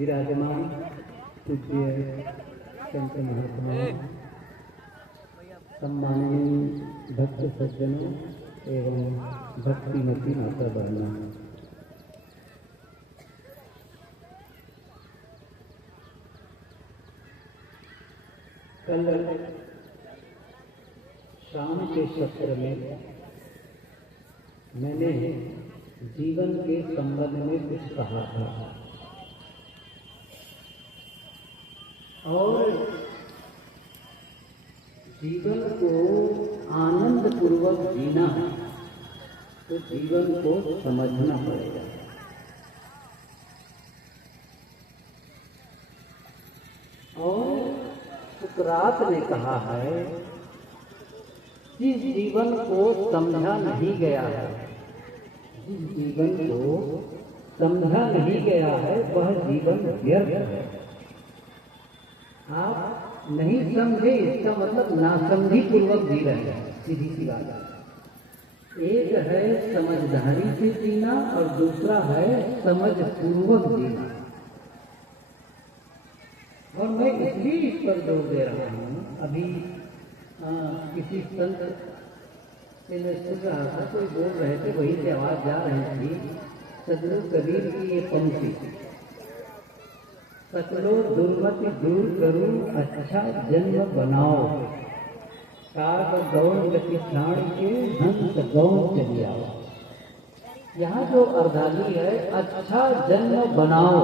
विराजमान पूज्य संत महात्माओं, सम्माननीय भक्त सज्जनों एवं भक्तिमती माता बहनों, कल शाम के सत्र में मैंने जीवन के संबंध में कुछ कहा था और जीवन को आनंद पूर्वक जीना है तो जीवन को समझना पड़ेगा। और सुकरात ने कहा है जिस जीवन को समझा नहीं गया है, जिस जीवन को समझा नहीं गया है वह जीवन व्यर्थ है। आप नहीं समझे इसका मतलब नासमझी पूर्वक जी रहे हैं, सीधी सी बात है। एक है समझदारी से जीना और दूसरा है समझ पूर्वक जीना। और मैं इसलिए इस पर जोर दे रहा हूँ। अभी किसी संत से मैं सुन रहा था, कोई बोल रहे थे, वही से आवाज जा रही थी, सदगुरु कबीर की ये पंक्ति, सकलो दुर्मति दूर करूं अच्छा जन्म बनाओ, काग गौण गति क्षाण के हंस गौण चली आओ। यहाँ जो अर्धांगिनी है, अच्छा जन्म बनाओ,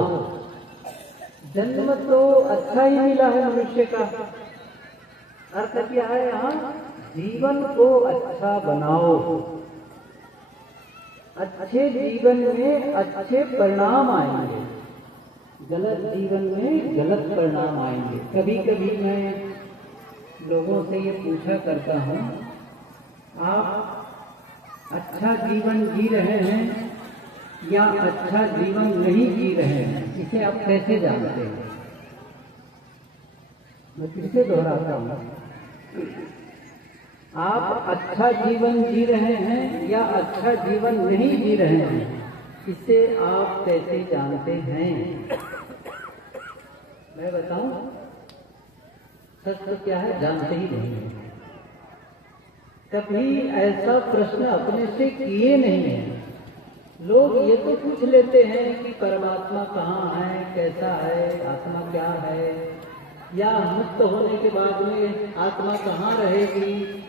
जन्म तो अच्छा ही मिला है मनुष्य का। अर्थ क्या है यहाँ? जीवन को अच्छा बनाओ। अच्छे जीवन में अच्छे परिणाम आएंगे, गलत जीवन में गलत परिणाम आएंगे। कभी कभी मैं लोगों से ये पूछा करता हूँ, आप अच्छा जीवन जी रहे हैं या अच्छा जीवन नहीं जी रहे हैं, इसे आप कैसे जानते हैं? मैं फिर से दोहराता हूँ, आप अच्छा जीवन जी रहे हैं या अच्छा जीवन नहीं जी रहे हैं, इसे आप कैसे जानते हैं? मैं बताऊं, सच क्या है, जानते ही नहीं है। कभी ऐसा प्रश्न अपने से किए नहीं है। लोग ये तो पूछ लेते हैं कि परमात्मा कहाँ है, कैसा है, आत्मा क्या है, या मुक्त होने के बाद में आत्मा कहाँ रहेगी।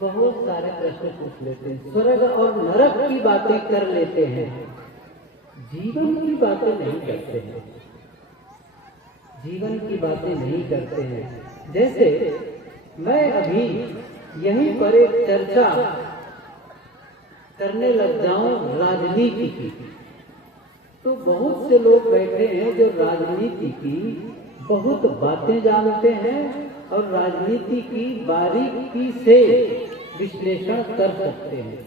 बहुत सारे प्रश्न पूछ लेते हैं, स्वर्ग और नरक की बातें कर लेते हैं, जीवन की बातें नहीं करते हैं, जीवन की बातें नहीं करते हैं। जैसे मैं अभी यहीं पर एक चर्चा करने लग जाऊं राजनीति की, तो बहुत से लोग बैठे हैं जो राजनीति की बहुत बातें जानते हैं और राजनीति की बारीकी से विश्लेषण कर सकते हैं।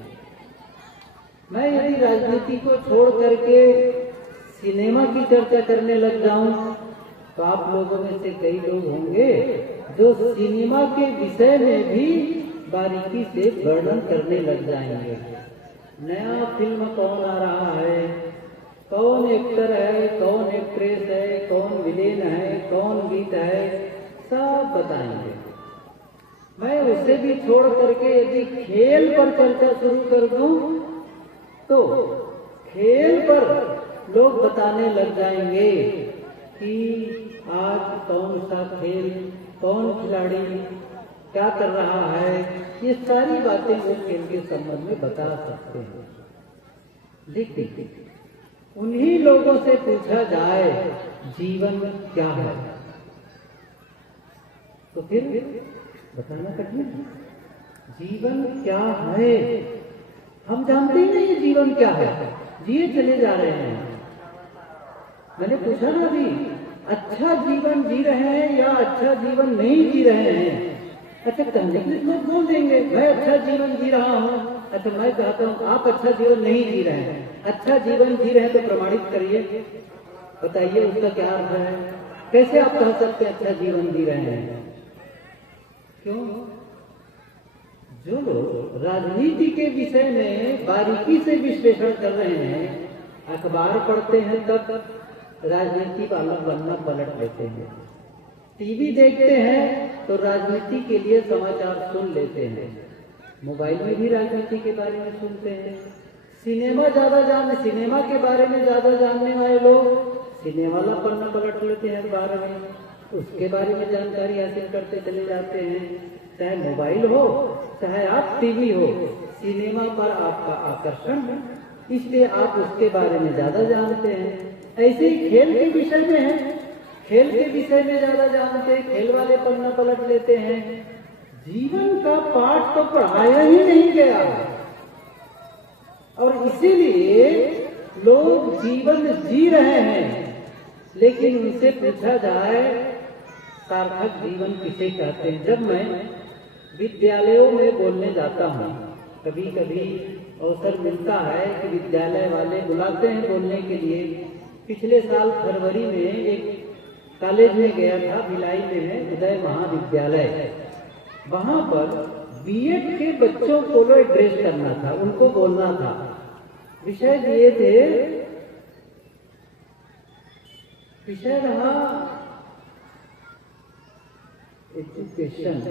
मैं यदि राजनीति को छोड़ करके सिनेमा की चर्चा करने लग जाऊं तो आप लोगों में से कई लोग होंगे जो सिनेमा के विषय में भी बारीकी से वर्णन करने लग जाएंगे। नया फिल्म कौन आ रहा है, कौन एक्टर है, कौन एक्ट्रेस है, कौन विलेन है, कौन गीत है, सब बताएंगे। मैं उसे भी छोड़ करके यदि खेल पर चर्चा शुरू कर दूं तो खेल पर लोग बताने लग जाएंगे कि आज कौन सा खेल, कौन खिलाड़ी क्या कर रहा है। ये सारी बातें वो खेल के संबंध में बता सकते हैं। लेकिन उन्हीं लोगों से पूछा जाए जीवन क्या है तो फिर बताना कठिन है। जीवन क्या है हम जानते ही नहीं, जीवन क्या है, जिए चले जा रहे हैं। मैंने पूछा ना अभी, अच्छा जीवन जी रहे हैं या अच्छा जीवन नहीं जी रहे हैं। अच्छा, कंजक्ट लोग बोल देंगे मैं अच्छा जीवन जी रहा हूँ। अच्छा, मैं कहता हूँ आप अच्छा जीवन नहीं जी रहे हैं। अच्छा जीवन जी रहे हैं तो प्रमाणित करिए, बताइए उसका क्या अर्थ है। कैसे आप कह सकते हैं अच्छा जीवन जी रहे हैं? क्यों? जो लोग राजनीति के विषय में बारीकी से विश्लेषण कर रहे हैं, अखबार पढ़ते हैं तब, राजनीति वाला बनना पलट लेते हैं। टीवी देखते हैं तो राजनीति के लिए समाचार सुन लेते हैं, मोबाइल में भी राजनीति के बारे में सुनते हैं। सिनेमा के बारे में ज्यादा जानने वाले लोग सिनेमा वाला पन्ना पलट लेते हैं अखबार में, उसके बारे में जानकारी हासिल करते चले जाते हैं। चाहे मोबाइल हो चाहे आप टीवी हो, सिनेमा पर आपका आकर्षण है, इसलिए आप उसके बारे में ज्यादा जानते हैं। ऐसे ही खेल के विषय में है, खेल के विषय में ज्यादा जानते हैं, खेल वाले पन्ना पलट लेते हैं। जीवन का पाठ तो पढ़ाया ही नहीं गया और इसीलिए लोग जीवन जी रहे हैं, लेकिन उनसे पूछा जाए सार्थक जीवन किसे कहते हैं। जब मैं विद्यालयों में बोलने जाता हूँ, कभी कभी अवसर मिलता है कि विद्यालय वाले बुलाते हैं बोलने के लिए। पिछले साल फरवरी में एक कॉलेज में गया था, भिलाई में है उदय महाविद्यालय। वहां पर बीएड के बच्चों को एड्रेस करना था, उनको बोलना था। विषय दिए थे, विषय रहा education,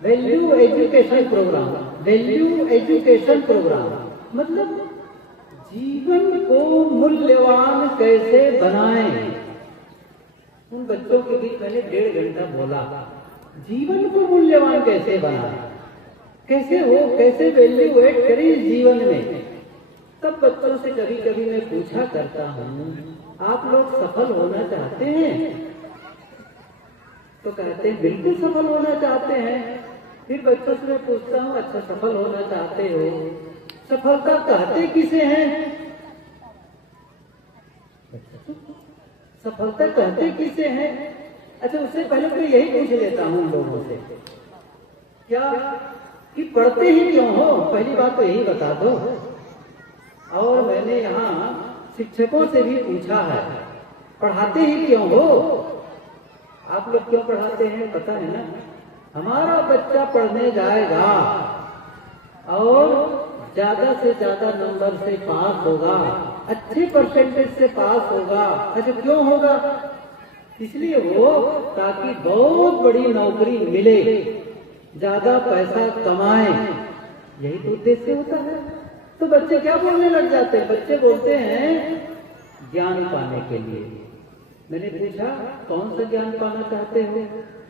value education programme, value education programme मतलब जीवन को मूल्यवान कैसे बनाएं। उन बच्चों के बीच मैंने 1.5 घंटा बोला, जीवन को मूल्यवान कैसे बनाएं, कैसे हो, कैसे वैल्यू ऐड करें इस जीवन में। तब बच्चों से कभी कभी मैं पूछा करता हूँ, आप लोग सफल होना चाहते हैं? तो कहते हैं बिल्कुल सफल होना चाहते हैं। फिर बच्चों से मैं पूछता हूँ, अच्छा सफल होना चाहते हो, सफलता कहते किसे हैं? सफलता कहते किसे हैं? अच्छा, उससे पहले मैं यही पूछ लेता हूँ लोगों से, क्या कि पढ़ते ही क्यों हो? पहली बात तो यही बता दो। और मैंने यहाँ शिक्षकों से भी पूछा है, पढ़ाते ही क्यों हो? आप लोग क्यों पढ़ाते हैं पता है ना? हमारा बच्चा पढ़ने जाएगा और ज्यादा से ज्यादा नंबर से पास होगा, अच्छे परसेंटेज से पास होगा। अच्छा, क्यों होगा? इसलिए हो ताकि बहुत बड़ी नौकरी मिले, ज्यादा पैसा कमाए, यही तो उद्देश्य होता है। तो बच्चे क्या बोलने लग जाते हैं? बच्चे बोलते हैं ज्ञान पाने के लिए। मैंने पूछा कौन सा ज्ञान पाना चाहते हो?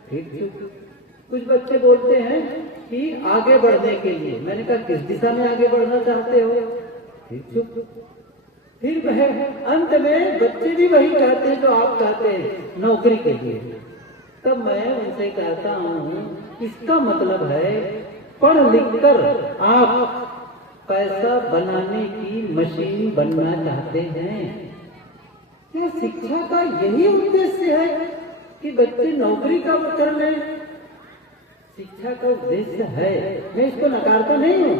फिर चुप। कुछ बच्चे बोलते हैं कि आगे बढ़ने के लिए। मैंने कहा किस दिशा में आगे बढ़ना चाहते हो? फिर चुप। फिर अंत में बच्चे भी वही कहते हैं जो आप कहते हैं, नौकरी के लिए। तब मैं उनसे कहता हूँ, इसका मतलब है पढ़ लिख कर आप पैसा बनाने की मशीन बनना चाहते हैं। क्या शिक्षा का यही उद्देश्य है कि बच्चे नौकरी का कर लें? शिक्षा का उद्देश्य है, मैं इसको नकारता नहीं हूँ।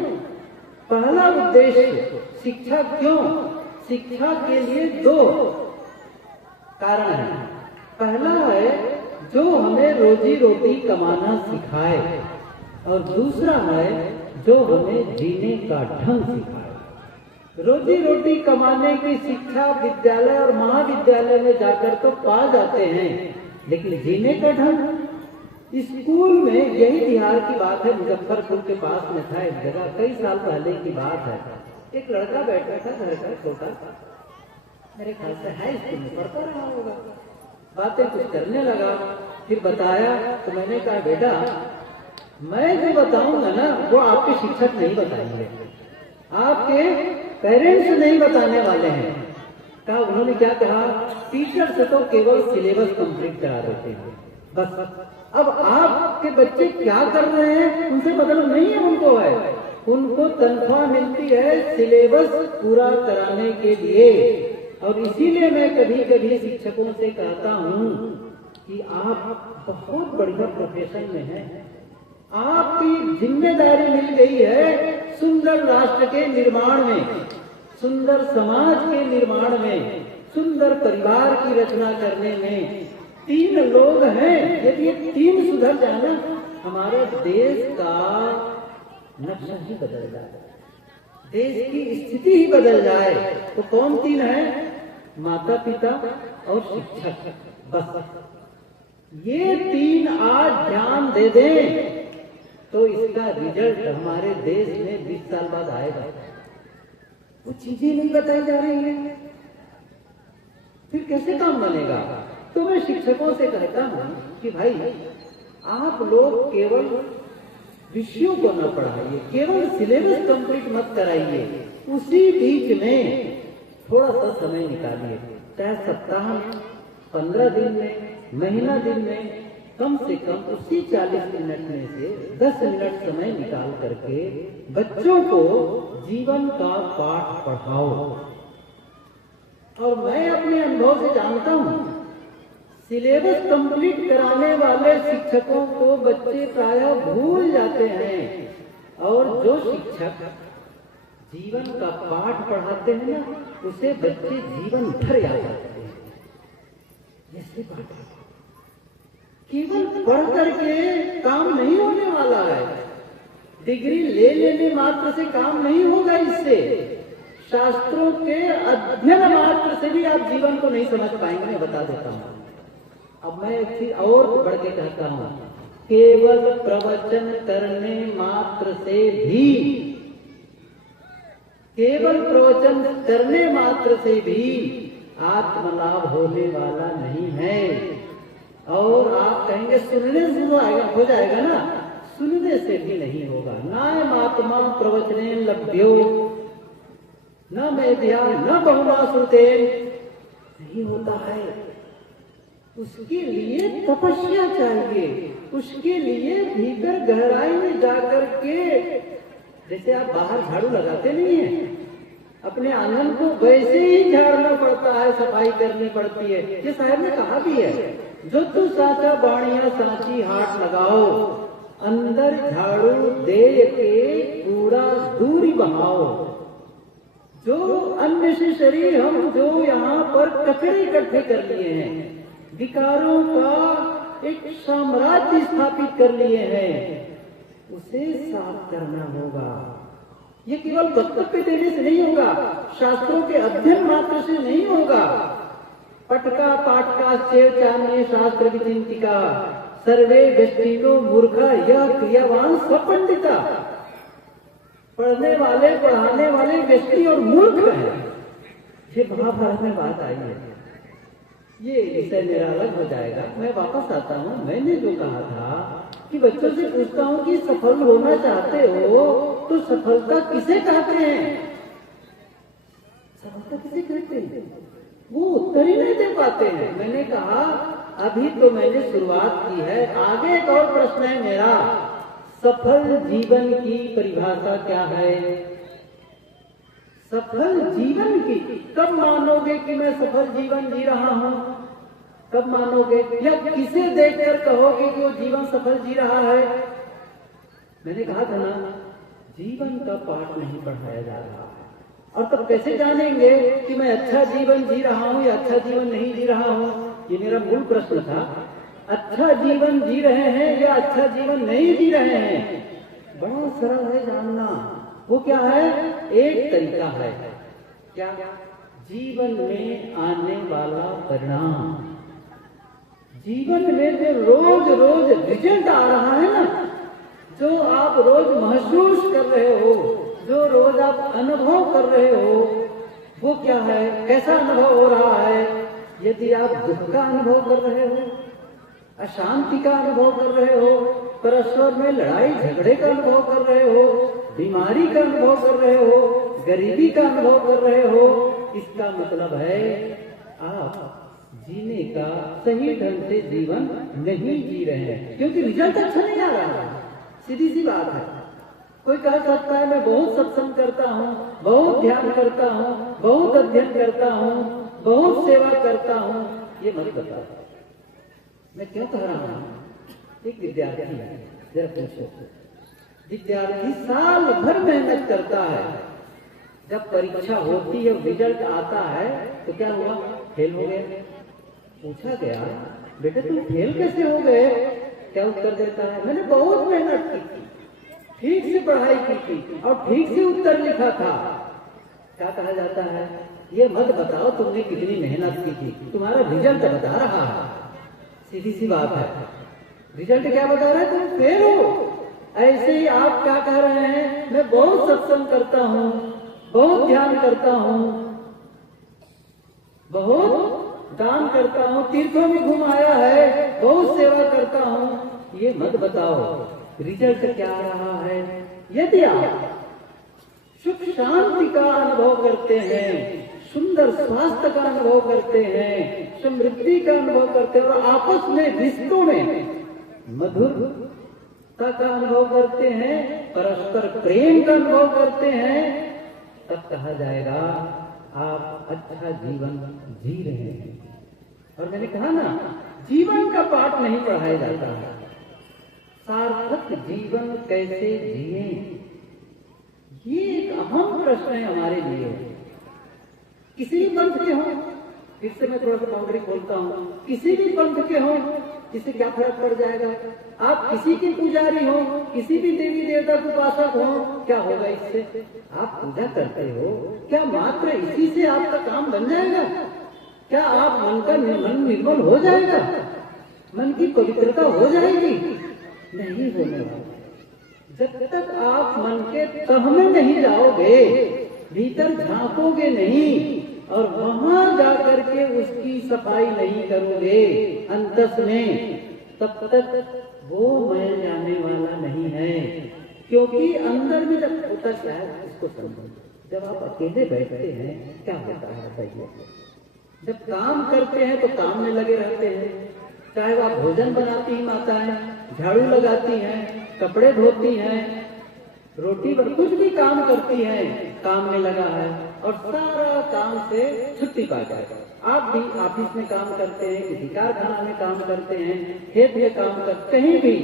पहला उद्देश्य शिक्षा क्यों? शिक्षा के लिए 2 कारण है। पहला है जो हमें रोजी रोटी कमाना सिखाए, और दूसरा है जो हमें जीने का ढंग सिखाए। रोजी रोटी कमाने की शिक्षा विद्यालय और महाविद्यालय में जाकर तो पा जाते हैं, लेकिन जीने का ढंग स्कूल में, यही बिहार की बात है, मुजफ्फरपुर के पास में था एक जगह, कई साल पहले की बात है। एक लड़का बैठा था घर का छोटा, मेरे ख्याल से हाई स्कूल में पढ़ता रहा होगा, बातें कुछ करने लगा। फिर बताया तो मैंने कहा बेटा मैं जो बताऊंगा ना वो आपके शिक्षक नहीं बताएंगे, आपके पेरेंट्स नहीं बताने वाले हैं। कहा, उन्होंने क्या कहा, टीचर से तो केवल सिलेबस कंप्लीट करा देते हैं बस। अब आपके बच्चे क्या कर रहे हैं उनसे मतलब नहीं है, उनको है, उनको तनख्वाह मिलती है सिलेबस पूरा कराने के लिए। और इसीलिए मैं कभी कभी शिक्षकों से कहता हूँ कि आप बहुत बढ़िया प्रोफेशन में हैं, आपकी जिम्मेदारी मिल गई है सुंदर राष्ट्र के निर्माण में, सुंदर समाज के निर्माण में, सुंदर परिवार की रचना करने में। 3 लोग हैं, यदि ये 3 सुधर जाना हमारे देश का नक्शा ही बदल जाए, देश की स्थिति ही बदल जाए। तो कौन 3 है? माता पिता और शिक्षक, बस ये तीन आज ध्यान दे दें तो इसका रिजल्ट हमारे देश में 20 साल बाद आएगा। वो चीजें नहीं बताई जा रही है, फिर कैसे काम बनेगा? तो मैं शिक्षकों से कहता हूं कि भाई आप लोग केवल विषयों को न पढ़ाइए, केवल सिलेबस कंप्लीट मत कराइए, उसी बीच में थोड़ा सा समय निकालिए, चाहे सप्ताह में, 15 दिन में, महीना दिन में, कम से कम उसी 40 मिनट में से 10 मिनट समय निकाल करके बच्चों को जीवन का पाठ पढ़ाओ। और मैं अपने अनुभव से जानता हूं, सिलेबस कंप्लीट कराने वाले शिक्षकों को बच्चे प्रायः भूल जाते हैं, और जो शिक्षक जीवन का पाठ पढ़ाते हैं ना, उसे बच्चे जीवन भर याद रखते हैं। जैसे पाठ केवल पढ़ करके काम नहीं होने वाला है, डिग्री ले लेने मात्र से काम नहीं होगा। इससे शास्त्रों के अध्ययन मात्र से भी आप जीवन को नहीं समझ पाएंगे, मैं बता देता हूँ। अब मैं एक चीज और बढ़ के कहता हूँ, केवल प्रवचन करने मात्र से भी, केवल प्रवचन करने मात्र से भी आत्मलाभ होने वाला नहीं है। और आप कहेंगे सुनने से हो जाएगा ना, सुनने से भी नहीं होगा। नायम आत्मा प्रवचने लभ्यो न मेध्या न बहुना श्रुते, नहीं होता है। उसके लिए तपस्या चाहिए, उसके लिए भीतर गहराई में जाकर के, जैसे आप बाहर झाड़ू लगाते नहीं है, अपने आंगन को वैसे ही झाड़ना पड़ता है, सफाई करनी पड़ती है। ये साहब ने कहा भी है, जो तू साचा बाणिया सांची हाथ लगाओ, अंदर झाड़ू दे के कूड़ा दूरी बहाओ। जो अन्य से शरीर हम जो यहाँ पर कचरे इकट्ठे कर लिए हैं, विकारों का एक साम्राज्य स्थापित कर लिए हैं, उसे साफ करना होगा। ये केवल वक्तव्य देने से नहीं होगा, शास्त्रों के अध्ययन मात्र से नहीं होगा। पटका पाटका से चान्य शास्त्र विचिंतिका सर्वे व्यष्टिनो मूर्खा यह क्रियावान स्वपंडिता। पढ़ने वाले पढ़ाने वाले व्यक्ति और मूर्ख हैं। ये महाभारत में बात आई है। ये विषय मेरा अलग हो जाएगा, मैं वापस आता हूँ। मैंने जो कहा था कि बच्चों से पूछता हूँ कि सफल होना चाहते हो तो सफलता किसे कहते हैं? सफलता किसे कहते हैं? वो उत्तर ही नहीं दे पाते हैं। मैंने कहा अभी तो मैंने शुरुआत की है, आगे एक और प्रश्न है मेरा, सफल जीवन की परिभाषा क्या है? सफल जीवन की कब मानोगे कि मैं सफल जीवन जी रहा हूं? कब मानोगे? या किसे देखकर कहोगे कि वो जीवन सफल जी रहा है? मैंने कहा था ना, जीवन का पाठ नहीं पढ़ाया जा रहा है। और तब कैसे जानेंगे कि मैं अच्छा जीवन जी रहा हूं या अच्छा जीवन नहीं जी रहा हूं? ये मेरा मूल प्रश्न था। अच्छा जीवन जी रहे हैं या अच्छा जीवन नहीं जी रहे हैं? बड़ा सरल है जानना। वो क्या है? एक तरीका है। क्या? जीवन में आने वाला परिणाम। जीवन में जो रोज रोज रिजल्ट आ रहा है ना, जो आप रोज महसूस कर रहे हो, जो रोज आप अनुभव कर रहे हो, वो क्या है? कैसा अनुभव हो रहा है? यदि आप दुख का अनुभव कर रहे हो, अशांति का अनुभव कर रहे हो, परस्पर में लड़ाई झगड़े का अनुभव कर रहे हो, बीमारी का अनुभव कर रहे हो, गरीबी का अनुभव कर रहे हो, इसका मतलब है आप जीने का सही ढंग से जीवन नहीं जी रहे हैं, क्योंकि रिजल्ट अच्छा नहीं आ रहा है। सीधी सी बात है। कोई कह सकता है मैं बहुत सत्संग करता हूँ, बहुत ध्यान करता हूँ, बहुत अध्ययन करता हूँ, बहुत सेवा करता हूँ। ये मत बताओ मैं क्यों कह रहा हूँ। एक विद्यार्थी है, जरा पूछो, विद्यार्थी साल भर मेहनत करता है, जब परीक्षा होती है रिजल्ट आता है तो क्या हुआ? फेल हो गया। पूछा गया बेटे तुम फेल कैसे हो गए? क्या उत्तर देता है? मैंने बहुत मेहनत की थी, ठीक से पढ़ाई की थी और ठीक से उत्तर लिखा था। क्या कहा जाता है? ये मत बताओ तुमने कितनी मेहनत की थी, तुम्हारा रिजल्ट बता रहा है। सीधी सी बात है, रिजल्ट क्या बता रहा है? तुम फेल हो। ऐसे ही आप क्या कह रहे हैं, मैं बहुत सत्संग करता हूँ, बहुत ध्यान करता हूँ, बहुत दान करता हूँ, तीर्थों में घुमाया है, बहुत सेवा करता हूँ। ये मत बताओ रिजल्ट क्या रहा है। यदि आप सुख शांति का अनुभव करते हैं, सुंदर स्वास्थ्य का अनुभव करते हैं, समृद्धि का अनुभव करते हैं और आपस में रिश्तों में मधुरता का अनुभव करते हैं, परस्पर प्रेम का अनुभव करते हैं, तब कहा जाएगा आप अच्छा जीवन जी रहे हैं। और मैंने कहा ना, जीवन का पाठ नहीं पढ़ाया जाता है, सार्थक जीवन कैसे जिए, ये एक अहम प्रश्न है हमारे लिए। किसी भी पंथ के हों, फिर से मैं थोड़ा सा बाउंड्री खोलता हूँ, किसी भी पंथ के हों, इससे क्या फर्क पड़ जाएगा? आप किसी के पुजारी हो, किसी भी देवी देवता के उपासक हो, क्या होगा इससे? आप पूजा करते हो, क्या मात्र इसी से आपका काम बन जाएगा? क्या आप मन निर्मल हो जाएगा? मन की पवित्रता हो जाएगी? नहीं होने वाला। जब तक आप मन के तह में नहीं जाओगे, भीतर झांकोगे नहीं और वहां जाकर के उसकी सफाई नहीं करोगे अंतस में, तब तक वो मैल जाने वाला नहीं है। क्योंकि अंदर में जब होता क्या है, इसको समझो। जब आप अकेले बैठते हैं क्या होता है बताइए? जब काम करते हैं तो काम में लगे रहते हैं, चाहे वह भोजन बनाती ही माताएं, झाड़ू लगाती हैं, कपड़े धोती हैं, रोटी पर कुछ भी काम करती हैं, काम में लगा है और सारा काम से छुट्टी पा जाएगा। आप भी ऑफिस में काम करते हैं, किसी कारखाना में काम करते हैं, खेत में काम करते, कहीं भी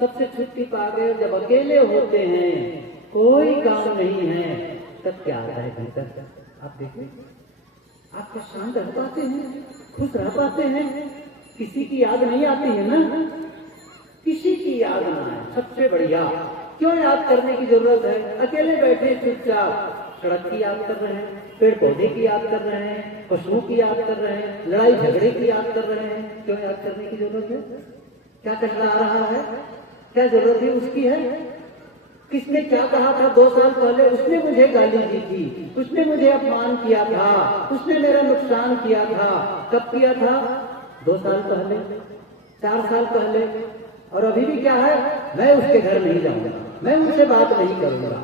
सबसे छुट्टी पा गए। जब अकेले होते हैं, कोई काम नहीं है, तब क्या आता है भीतर? आप देखिए, आप क्या शांत रह पाते हैं, खुश रह पाते हैं? किसी की याद नहीं आती है ना? किसी की याद ना है, सबसे बढ़िया। क्यों याद करने की जरूरत है? अकेले बैठे चुपचाप सड़क की याद कर रहे हैं, पेड़ पौधे की याद कर रहे हैं, पशुओं की याद कर रहे हैं, लड़ाई झगड़े की याद कर रहे हैं। क्यों याद करने की जरूरत है? क्या कहना आ रहा है? क्या जरूरत है उसकी है? किसने क्या कहा था 2 साल पहले? उसने मुझे गाली दी थी, उसने मुझे अपमान किया था, उसने मेरा नुकसान किया था। कब किया था? 2 साल पहले, 4 साल पहले। और अभी भी क्या है? मैं उसके घर नहीं जाऊंगा, मैं उनसे बात नहीं करूंगा।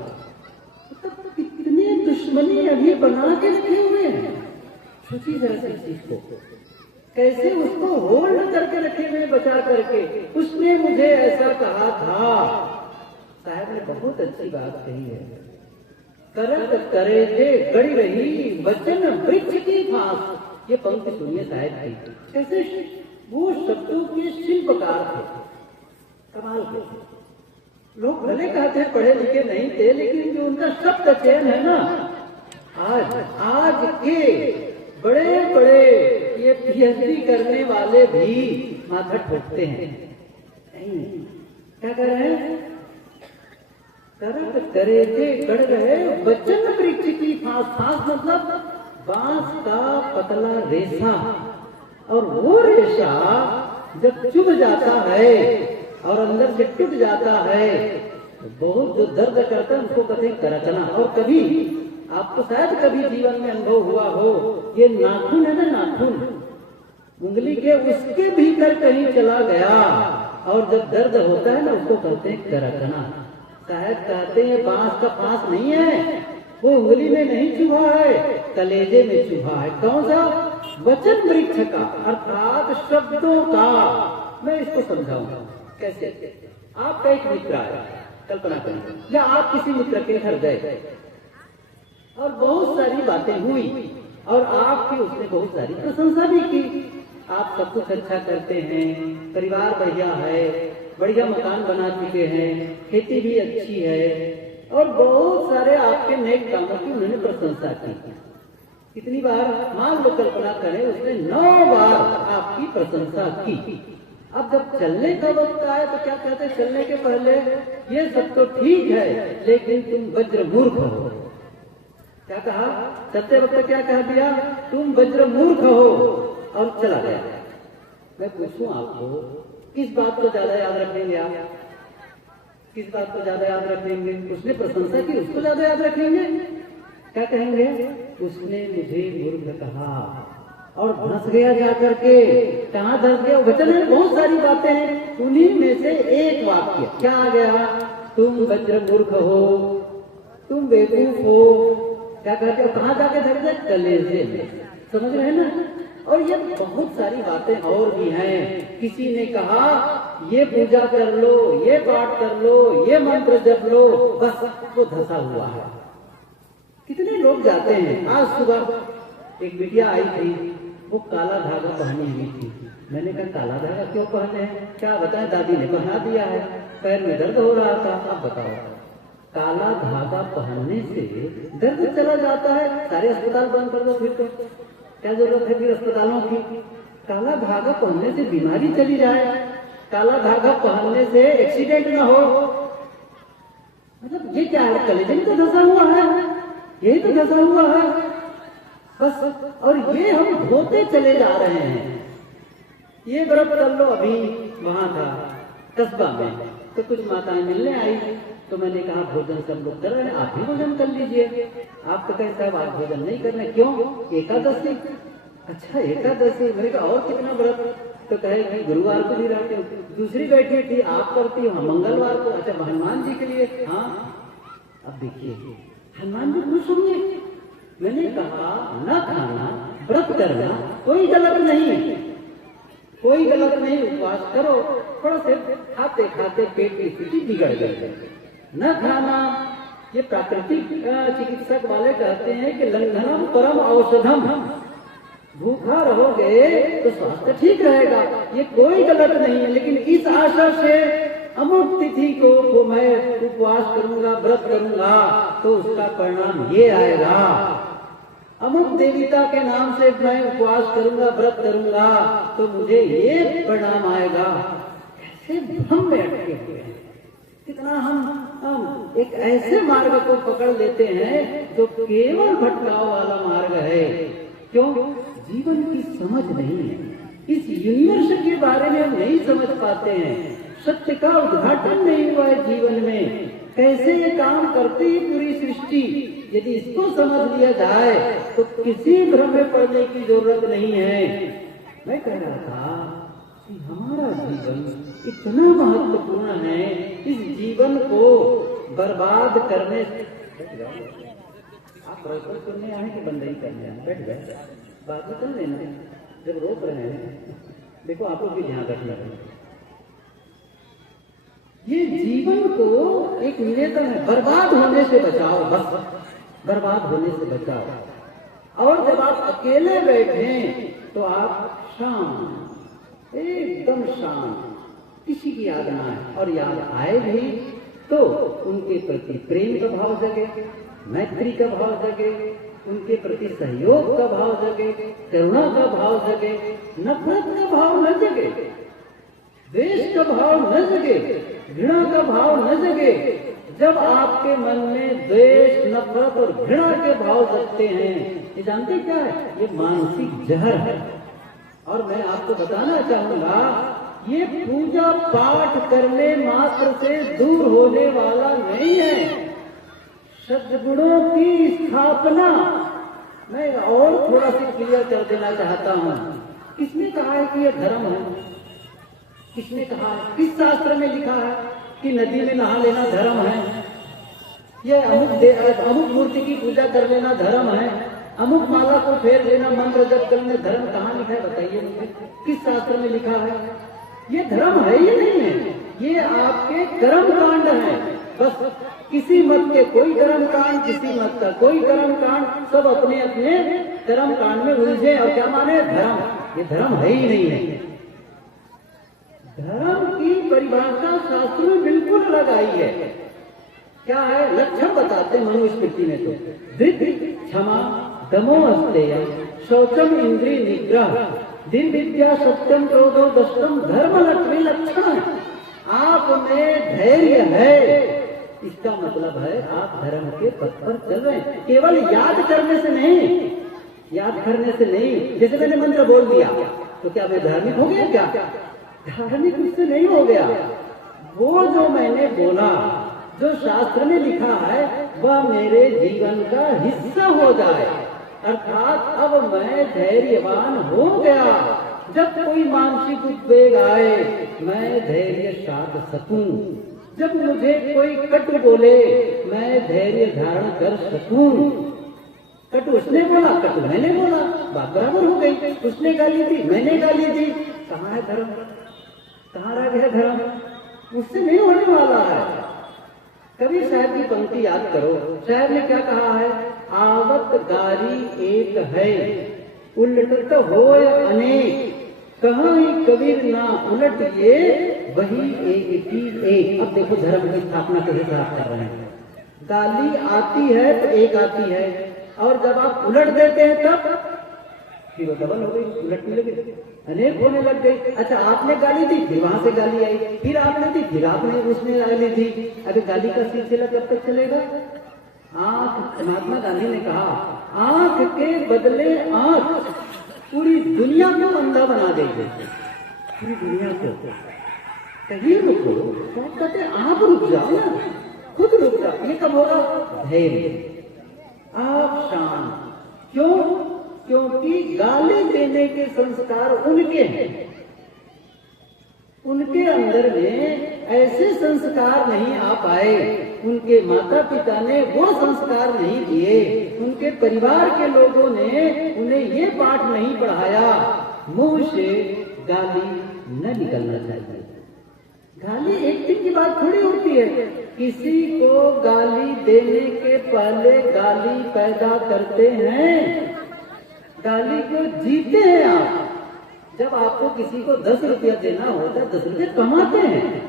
कितनी दुश्मनी अभी बना के रखे हुए हैं। सोचिए जरा इस चीज को, कैसे उसको होल्ड करके रखे हुए, बचा करके। उसने मुझे ऐसा कहा था। साहब ने बहुत अच्छी बात कही है, करत करे थे गड़ी रही वचन वृक्ष की फांस। ये पंक्ति सुनिए साहब की, कैसे वो शब्दों के शिल्पकार थे, कमाल के। लोग भले कहते हैं पढ़े लिखे नहीं थे, लेकिन जो उनका शब्द चयन है ना, आज के बड़े बड़े ये पीएचडी करने वाले भी माथा ठोकते हैं। नहीं, क्या कर रहे हैं? करत करे थे गढ़ रहे वचन वृक्ष की फांस। फांस मतलब बांस का पतला रेशा, और वो रेशा जब चुभ जाता है और अंदर से टूट जाता है तो बहुत जो दर्द करता है उसको कहते हैं करकना। और कभी आपको शायद कभी जीवन में अनुभव हुआ हो, ये नाखून है ना, नाखून उंगली के, उसके भीतर कहीं चला गया और जब दर्द होता है ना, उसको कहते हैं करकना। शायद कहते हैं बांस का फांस नहीं है, वो उंगली में नहीं चुभा है, कलेजे में चुभा है। कौन सा? वचन वृक्ष का, अर्थात शब्दों का। मैं इसको समझाऊंगा कैसे। आपका एक मित्र आया, कल्पना करिए, या आप किसी मित्र के घर गए और बहुत सारी बातें हुई और आपकी उसने बहुत सारी प्रशंसा भी की। आप सब कुछ अच्छा करते हैं, परिवार बढ़िया है, बढ़िया मकान बना चुके हैं, खेती भी अच्छी है और बहुत सारे आपके नेक कामों की उन्होंने प्रशंसा की। कितनी बार? मान लो कल्पना करें, उसने 9 बार आपकी प्रशंसा की। अब जब चलने का वक्त आया तो क्या कहते हैं? चलने के पहले ये सब तो ठीक है, लेकिन तुम वज्र मूर्ख हो। क्या कहा? चलते वक्त क्या कह दिया? तुम वज्र मूर्ख हो, और चला गया। मैं पूछूं आपको, किस बात को ज्यादा याद रखेंगे आप? किस बात को ज्यादा याद रखेंगे? उसने प्रशंसा की, उसको ज्यादा याद रखेंगे? क्या कहेंगे? उसने मुझे मूर्ख कहा और धंस गया जाकर के। कहाँ धंस गया? वचन में बहुत सारी बातें हैं, उन्हीं में से एक वाक्य क्या आ गया? तुम वज्र मूर्ख हो, तुम बेवकूफ हो। क्या कहते हो? कहाँ जाके धर गए? कलेजे में। समझ रहे हैं ना? और ये बहुत सारी बातें और भी हैं। किसी ने कहा ये पूजा कर लो, ये पाठ कर लो, ये मंत्र जप लो, बस वो धंसा हुआ है। कितने लोग जाते हैं। आज सुबह एक बिटिया आई थी, वो काला धागा पहनी हुई थी। मैंने कहा काला धागा क्यों पहने हैं? क्या बताएं, दादी ने पहना दिया है, पैर में दर्द हो रहा था। अब बताओ, काला धागा पहनने से दर्द चला जाता है? सारे अस्पताल बंद कर दो, फिर तो क्या जरूरत है फिर अस्पतालों की? काला धागा पहनने से बीमारी चली जाए, काला धागा पहनने से एक्सीडेंट न हो, मतलब ये क्या है? कलेजे में तो धंसा हुआ है, यही तो धंसा हुआ है बस। और ये हम धोते चले जा रहे हैं। ये व्रत कर लो। अभी वहां था कस्बा में, तो कुछ माताएं मिलने आई, तो मैंने कहा भोजन सब लोग कर रहे हैं, आप भी भोजन कर लीजिए। आप तो कहें साहब आप भोजन नहीं करना, क्यों? एकादशी। अच्छा एकादशी। मैंने कहा और कितना व्रत? तो कहे कि गुरुवार को भी रहते हो। दूसरी बैठी थी, आप करती हो मंगलवार को। अच्छा हनुमान जी के लिए? हाँ। अब देखिए हनुमान जी खुश होंगे। मैंने कहा न खाना, व्रत करना कोई गलत नहीं, कोई गलत नहीं, उपवास करो। थोड़ा से खाते खाते पेट की स्थिति बिगड़ गई। न खाना, ये प्राकृतिक चिकित्सक वाले कहते हैं कि लंघनम परम औषधम। भूखा रहोगे तो स्वास्थ्य ठीक रहेगा, ये कोई गलत नहीं है। लेकिन इस आशा से अमुक तिथि को मैं उपवास करूंगा, व्रत करूंगा, तो उसका परिणाम ये आएगा। अमुक देवता के नाम से मैं उपवास करूंगा, व्रत करूंगा, तो मुझे ये परिणाम आएगा। ऐसे भ्रम में अटके हुए हैं। कितना हम एक ऐसे मार्ग को पकड़ लेते हैं जो केवल भटकाव वाला मार्ग है। क्यों? जीवन की समझ नहीं है। इस यूनिवर्स के बारे में हम नहीं समझ पाते हैं। सत्य का उद्घाटन नहीं हुआ है जीवन में। कैसे ये काम करती है पूरी सृष्टि, यदि इसको समझ लिया जाए तो किसी भ्रम में पड़ने की जरूरत नहीं है। मैं कह रहा था कि हमारा जीवन इतना महत्वपूर्ण है, इस जीवन को बर्बाद करने से। आप प्रश्न करने आए कि बंद ही करने आए? बैठ गए, बात कर लेना। जब रोक रहे हैं देखो आपको भी ध्यान रखना है। ये जीवन को एक निवेदन है, बर्बाद होने से बचाओ, बस बर्बाद होने से बचाओ। और जब आप अकेले बैठे तो आप शांत, एकदम शांत, किसी की याद ना आए, और याद आए भी तो उनके प्रति प्रेम का भाव जगे, मैत्री का भाव जगे, उनके प्रति सहयोग का भाव जगे, करुणा का भाव जगे, नफरत का भाव न जगे, द्वेष का भाव न जगे, घृणा का भाव न जगे। जब आपके मन में द्वेष, नफरत और घृणा के भाव जगते हैं, ये जानते क्या है? ये मानसिक जहर है। और मैं आपको बताना चाहूंगा, ये पूजा पाठ करने मात्र से दूर होने वाला नहीं है। सद्गुणों की स्थापना मैं और थोड़ा सा क्लियर कर देना चाहता हूँ। किसने कहा है कि ये धर्म है? किसने कहा है? किस शास्त्र में लिखा है कि नदी में नहा लेना धर्म है? ये अमुक मूर्ति की पूजा कर लेना धर्म है? अमुक माला को फेर लेना, मंत्र जप करना धर्म कहाँ लिखा है? बताइए मुझे, किस शास्त्र में लिखा है? ये धर्म है ही नहीं है, ये आपके कर्म कांड है। बस किसी मत के कोई कर्म कांड, किसी मत का कोई कर्म कांड, सब अपने अपने कर्म कांड में उलझे और क्या माने धर्म। ये धर्म है ही नहीं है। धर्म की परिभाषा शास्त्र में बिल्कुल अलग आई है। क्या है? लक्षण बताते मनुस्मृति में तो धृति, क्षमा, दमो अस्तेय, शौचम, इंद्रिय निग्रह, दिन विद्या, सत्यम, क्रोधो, दष्टम, धर्म लक्ष्मी लक्षण। आप में धैर्य है, इसका मतलब है आप धर्म के पथ पर चल रहे हैं। केवल याद करने से नहीं, याद करने से नहीं। जैसे मैंने मंत्र बोल दिया तो क्या मैं धार्मिक हो गया? क्या धार्मिक उससे नहीं हो गया। वो जो मैंने बोला, जो शास्त्र में लिखा है, वह मेरे जीवन का हिस्सा हो जाए। अर्थात अब मैं धैर्यवान हो गया। जब कोई मानसिक उद्वेग आए मैं धैर्य साध सकूं। जब मुझे कोई कटु बोले मैं धैर्य धारण कर सकूं। कटु उसने बोला, कटु मैंने बोला, बात बराबर हो गई। उसने गाली दी, मैंने गाली दी। कहाँ है धर्म? कहाँ रह गया धर्म? उससे नहीं होने वाला है। कबीर साहब की पंक्ति याद करो। साहब ने क्या कहा है? आवत गारी एक है, उलटत होय अनेक, कहाँ ही कबीर ना उलट ये, वही एक की एक। अब देखो धर्म की स्थापना कैसे खराब कर रहे हैं। गाली आती है तो एक आती है, और जब आप उलट देते हैं तब फिर वो डबल हो गई, उलटने लगे, अनेक होने लग गई। अच्छा, आपने गाली दी, फिर वहां से गाली आई, फिर आपने दी, फिर आपने उसने गाली दी। अगर गाली का सिलसिला कब तक चलेगा? आंख, महात्मा गांधी ने कहा, आंख के बदले आंख पूरी दुनिया को अंधा बना देगी। पूरी दुनिया को कहीं रुको, तो कहते आप रुक जाओ ना, खुद रुक जाओ। ये कब होगा? धैर्य। आप शांत। क्यों? क्योंकि गाली देने के संस्कार उनके हैं। उनके अंदर में ऐसे संस्कार नहीं आ पाए। उनके माता पिता ने वो संस्कार नहीं दिए। उनके परिवार के लोगों ने उन्हें ये पाठ नहीं पढ़ाया। मुंह से गाली न निकलना चाहिए। गाली एक दिन की बात थोड़ी होती है। किसी को गाली देने के पहले गाली पैदा करते हैं, गाली को जीते हैं आप। जब आपको किसी को 10 रुपया देना होता है, 10 रुपये कमाते हैं।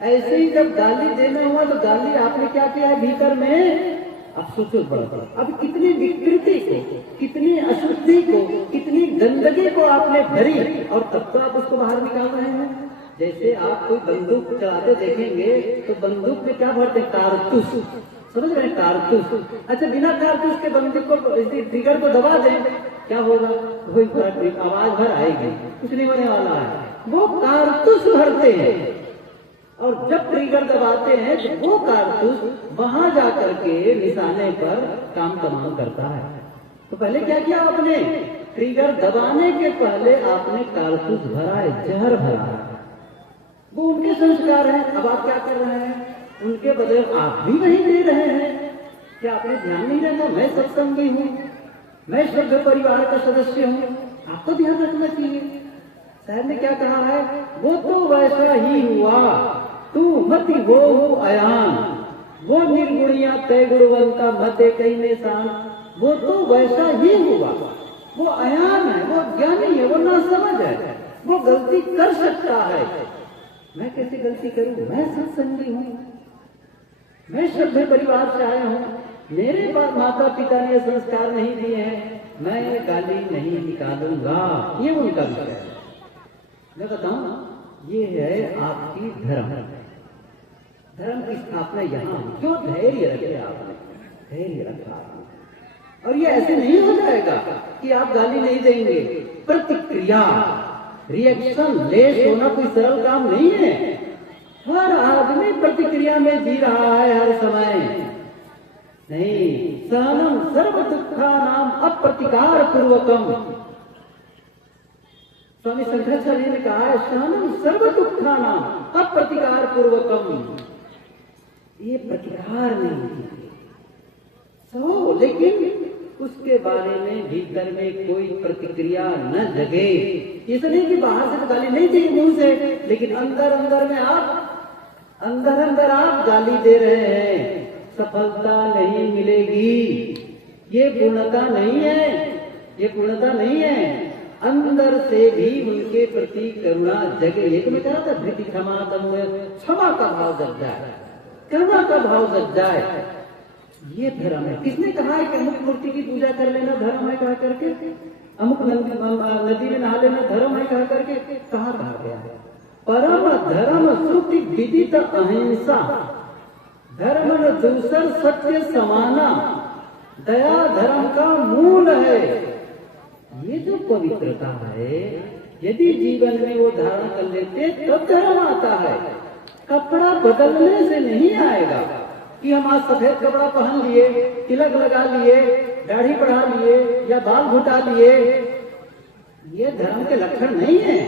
ऐसे ही जब गाली देना हुआ तो गाली आपने क्या किया है भीतर में? अब सोचो बड़ा, अब कितनी विकृति को, कितनी अशुद्धि को, कितनी गंदगी को आपने भरी, और तब तो आप उसको बाहर निकाल रहे हैं। जैसे आप कोई बंदूक चलाते देखेंगे तो बंदूक में क्या भरते? कारतूस। समझ रहे हैं? कारतूस। अच्छा, बिना कारतूस के बंदूक को, ट्रिगर को दबा दें, क्या होगा? कोई आवाज भर आएगी, कुछ नहीं होने वाला है। वो कारतूस भरते हैं, और जब ट्रिगर दबाते हैं तो वो कारतूस वहां जाकर के निशाने पर काम तमाम करता है। तो पहले क्या किया आपने? ट्रिगर दबाने के पहले आपने कारतूस भरा है, जहर भरा है। वो उनके संस्कार हैं। अब आप क्या कर रहे हैं? उनके बदले आप भी वही दे रहे हैं। क्या आपने ध्यान नहीं रखा? मैं सत्संगी हूँ, मैं शुद्ध परिवार का सदस्य हूँ, आपको ध्यान रखना चाहिए। साहब ने क्या कहा है? वो तो वैसा ही हुआ, तू मति वो अयान, वो निर्गुणिया तय गुणवंता मते कई निशान। वो तो वैसा ही हुआ, वो अयान है, वो ज्ञानी है, वो नासमझ है, वो गलती कर सकता है। मैं कैसे गलती करूं? मैं सत्संगी हूं, मैं श्रद्धेय परिवार से आया हूं, मेरे पास माता पिता ने संस्कार नहीं दिए हैं, मैं गाली नहीं निकालूंगा। ये उनका विषय है। मैं बताऊं, ये है आपकी धर्म। धर्म की स्थापना यहाँ क्यों? धैर्य रखे आपने, धैर्य रखा आपने। और ये ऐसे नहीं हो जाएगा कि आप गाली नहीं देंगे। प्रतिक्रिया, रिएक्शन लेस होना कोई सरल काम नहीं है। हर आदमी प्रतिक्रिया में जी रहा है हर समय। नहीं, सहनम सर्व दुखा नाम अप्रतिकार पूर्वकम। स्वामी शंकराचार्य ने कहा है, सहनम सर्व दुखा नाम अप्रतिकार पूर्वकम। ये प्रतिकार नहीं सो, लेकिन उसके बारे में भीतर में कोई प्रतिक्रिया न जगे। इसलिए कि बाहर से तो गाली नहीं दी मुंह से, लेकिन अंदर अंदर में आप, अंदर अंदर आप गाली दे रहे हैं। सफलता नहीं मिलेगी, ये पूर्णता नहीं है, ये पूर्णता नहीं है। अंदर से भी उनके प्रति करुणा जगे। ये तो मैं कहा था, धृति क्षमा दम, क्षमा का भाव जग जाए, करुणा का भाव जग जाए। ये धर्म है। किसने कहा है कि अमुक मूर्ति की पूजा कर लेना धर्म है कहा करके? अमुक नदी में नहा लेना धर्म है कहा करके? कहा गया है? परम धर्म श्रुति विदित अहिंसा, धर्म न दूसर सत्य समाना, दया धर्म का मूल है। ये जो पवित्रता है, यदि जीवन में वो धारण कर लेते तब धर्म आता है। कपड़ा बदलने से नहीं आएगा कि हम आज सफेद कपड़ा पहन लिए, तिलक लगा लिए, दाढ़ी बढ़ा लिए या बाल घुटा लिए। ये धर्म के लक्षण नहीं है,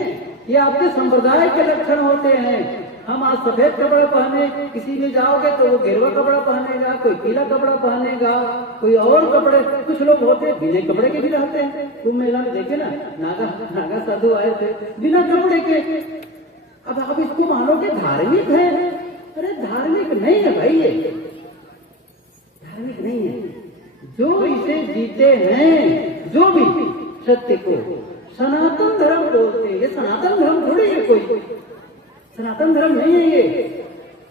ये आपके संप्रदाय के लक्षण होते हैं। हम आज सफेद कपड़ा पहने, किसी में जाओगे तो वो गेरुआ कपड़ा पहनेगा, कोई पीला कपड़ा पहनेगा, कोई और कपड़े। कुछ लोग होते बिना कपड़े के भी रहते हैं। तुम मेला में देखे ना, नागा साधु आए थे बिना कपड़े के। अब आप इसको मानोगे धार्मिक है? अरे धार्मिक नहीं है भाई, ये धार्मिक नहीं है। जो इसे जीते हैं, जो भी सत्य को सनातन धर्म बोलते हैं। ये सनातन धर्म थोड़ी है, कोई सनातन धर्म नहीं है ये।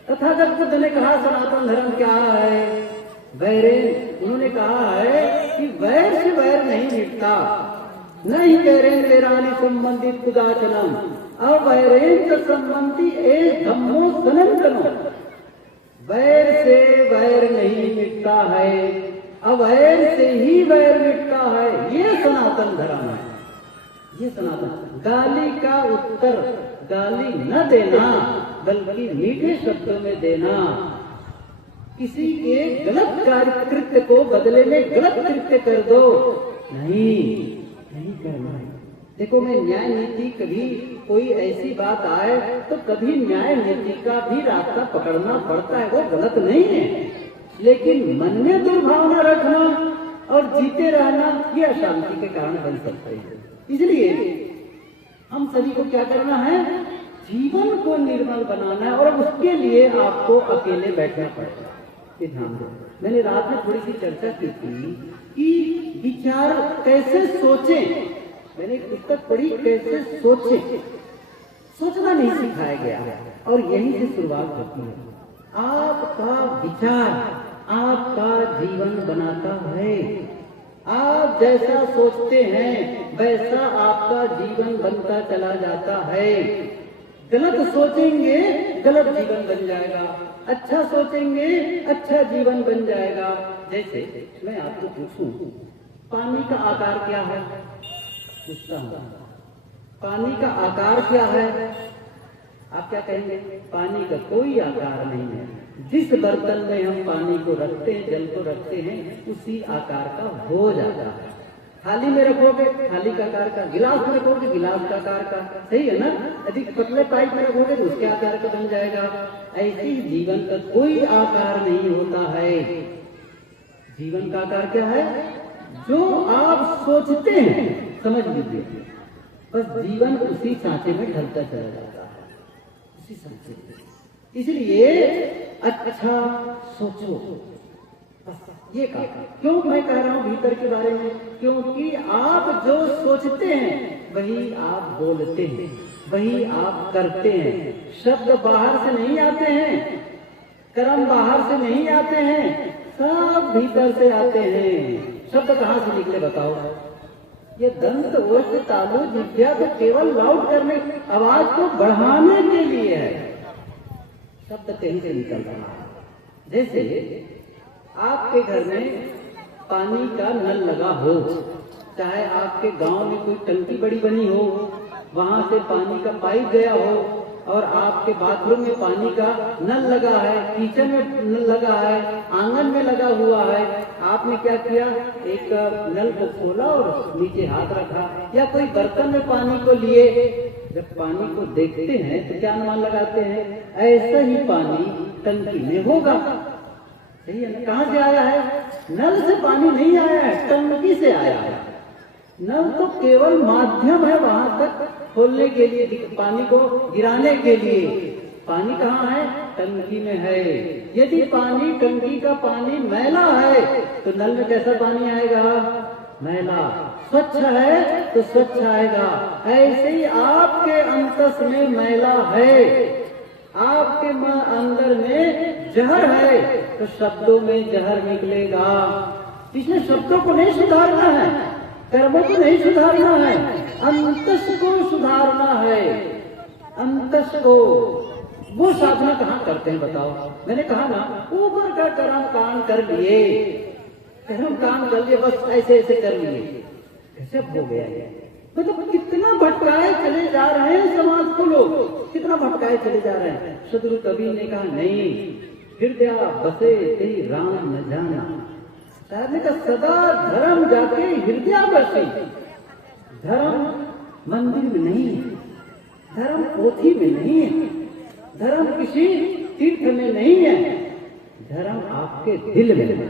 तथागत बुद्ध ने कहा सनातन धर्म क्या है? वैरेन। उन्होंने कहा है कि वैर से वैर नहीं मिटता, नहीं वैरेन वैरानी संबंधित कुदाचनम, अवैरेन से संबंधी ए धम्मो सनातनो। वैर से वैर नहीं मिटता है, अवैर से ही वैर मिटता है। ये सनातन धर्म है, ये सनातन। गाली का उत्तर गाली न देना, बल्कि मीठे शब्दों में देना। किसी के गलत कार्य कृत्य को बदले में गलत कृत्य कर दो, नहीं करना। देखो, मैं न्याय नीति कभी कोई ऐसी बात आए तो कभी न्याय नीति का भी रास्ता पकड़ना पड़ता है, वो गलत नहीं है। लेकिन मन में दुर्भावना रखना और जीते रहना, ये अशांति के कारण बन सकते हैं। इसलिए हम सभी को क्या करना है? जीवन को निर्मल बनाना है, और उसके लिए आपको अकेले बैठना पड़ेगा। ये ध्यान दो। मैंने रात में थोड़ी सी चर्चा की थी कि विचार कैसे सोचें। मैंने एक पुस्तक पढ़ी, कैसे सोचें। सोचना नहीं सिखाया गया, और यहीं से शुरुआत होती है। आपका विचार आपका जीवन बनाता है। आप जैसा सोचते हैं वैसा आपका जीवन बनता चला जाता है। गलत सोचेंगे गलत जीवन बन जाएगा, अच्छा सोचेंगे अच्छा जीवन बन जाएगा। जैसे मैं आपको पूछूं, पानी का आकार क्या है? पूछता हूं, पानी का आकार क्या है? आप क्या कहेंगे? पानी का कोई आकार नहीं है। जिस बर्तन में हम पानी को रखते हैं, जल को रखते हैं, उसी आकार का हो जाता है। थाली में रखोगे थाली का आकार का, गिलास में रखोगे गिलास का आकार का, सही है ना? यदि पतले पाइप में रखोगे तो उसके आकार का बन जाएगा। ऐसे ही जीवन का कोई आकार नहीं होता है। जीवन का आकार क्या है? जो आप सोचते हैं, समझ लीजिए, बस जीवन उसी सांचे में ढलता चला जाता है, उसी सांचे में। इसलिए अच्छा सोचो, ये कहा। क्यों मैं कह रहा हूं भीतर के बारे में? क्योंकि आप जो सोचते हैं वही आप बोलते हैं, वही आप करते हैं। शब्द बाहर से नहीं आते हैं, कर्म बाहर से नहीं आते हैं, सब भीतर से आते हैं। शब्द कहां से निकले बताओ? ये दंत ओष्ठ तालु जिह्वा को केवल लाउड करने, आवाज को बढ़ाने के लिए है। शब्द कहीं से निकल रहा है। जैसे आपके घर में पानी का नल लगा हो, चाहे आपके गांव में कोई टंकी बड़ी बनी हो, वहां से पानी का पाइप गया हो, और आपके बाथरूम में पानी का नल लगा है, किचन में नल लगा है, आंगन में लगा हुआ है। आपने क्या किया? एक नल को खोला और नीचे हाथ रखा, या कोई बर्तन में पानी को लिए। जब पानी को देखते हैं तो क्या अनुमान लगाते हैं? ऐसा ही पानी टंकी में होगा, सही है ना? कहां से आया है? नल से पानी नहीं आया है, टंकी से आया है। नल तो केवल माध्यम है वहां तक खोलने के लिए, पानी को गिराने के लिए। पानी कहाँ है? टंकी में है। यदि पानी, टंकी का पानी मैला है तो नल में कैसा पानी आएगा? मैला। स्वच्छ है तो स्वच्छ आएगा। ऐसे ही आपके अंतस में मैला है, आपके अंदर में जहर है तो शब्दों में जहर निकलेगा। इसलिए शब्दों को नहीं सुधारना है, कर्मों को नहीं सुधारना है, अंतस को सुधारना है। अंतस को वो साधना कहाँ करते हैं बताओ? मैंने कहा ना, ऊपर का कर्म कांड कर लिए, कर्म कांड कर लिए, बस ऐसे ऐसे कर लिए, कैसे हो गया ये? मतलब कितना भटकाए चले जा रहे हैं समाज को लोग, कितना भटकाए चले जा रहे हैं। सदगुरु कबीर ने कहा नहीं, हृदय बसे तेरी राम न जाना। साहब ने कहा सदा धर्म जाके हृदय बसे। धर्म मंदिर में नहीं है, धर्म पोथी में नहीं है, धर्म किसी तीर्थ में नहीं है, धर्म आपके दिल में है।